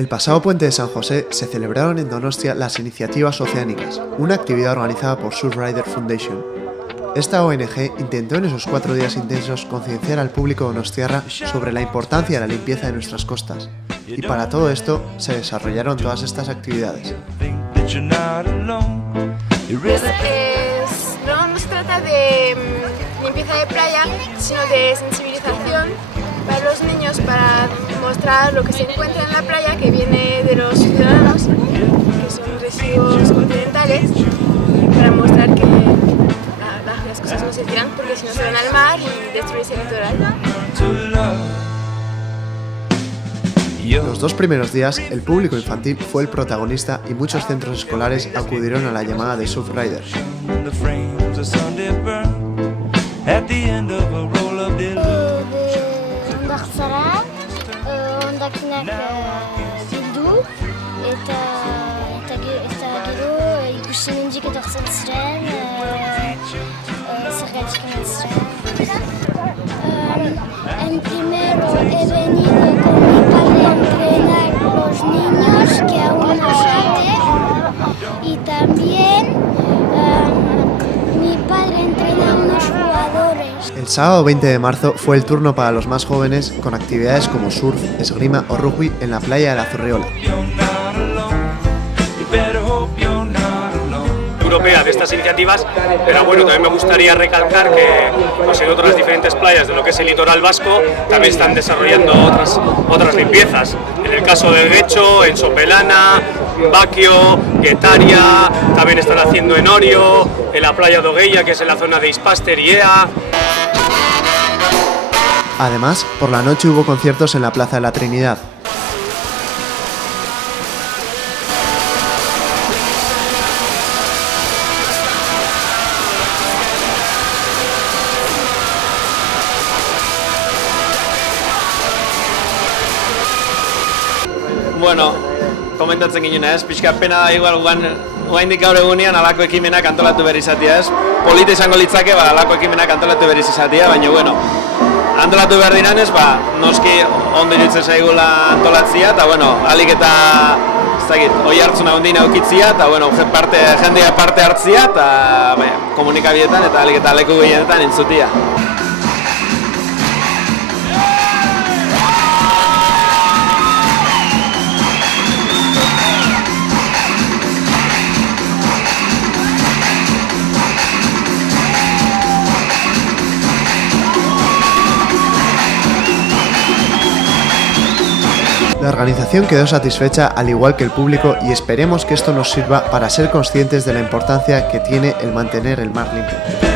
El pasado puente de San José se celebraron en Donostia las Iniciativas Oceánicas, una actividad organizada por Surfrider Foundation. Esta ONG intentó en esos 4 días intensos concienciar al público donostiarra sobre la importancia de la limpieza de nuestras costas. Y para todo esto se desarrollaron todas estas actividades. No se trata de limpieza de playa, sino de sensibilización para los niños, para mostrar lo que se encuentra en la playa, que viene de los ciudadanos, que son residuos continentales, para mostrar que las cosas no se tiran porque si no se van al mar y destruirse el litoral. Los 2 primeros días, el público infantil fue el protagonista y muchos centros escolares acudieron a la llamada de Surfrider. En primero he venido con mi padre a entrenar los niños que aún no saben, y también mi padre entrena a unos jugadores. El sábado 20 de marzo fue el turno para los más jóvenes con actividades como surf, esgrima o rugby en la playa de la Zurriola. Europea de estas iniciativas, pero bueno, también me gustaría recalcar que en otras diferentes playas de lo que es el litoral vasco también están desarrollando otras limpiezas. En el caso de Guecho, en Sopelana, Baquio, Guetaria, también están haciendo en Orio, en la playa de Ogueia, que es en la zona de Ispaster y Ea. Además, por la noche hubo conciertos en la Plaza de la Trinidad. Bueno, komentatzen ginen ez, pixka pena da igual oraindik gaur egunean halako ekimenak antolatu berri izatea ez. Polita izango litzake, halako ekimenak antolatu berri izatea, baina bueno, antolatu behar diranez, noski ondo iruditzen zaigula antolatzea, eta bueno, ahalik eta oi hartzuna ondina eukitzia, eta bueno, jendea parte hartzia, eta komunikabidetan eta ahalik eta leku gehienetan entzutia. La organización quedó satisfecha al igual que el público y esperemos que esto nos sirva para ser conscientes de la importancia que tiene el mantener el mar limpio.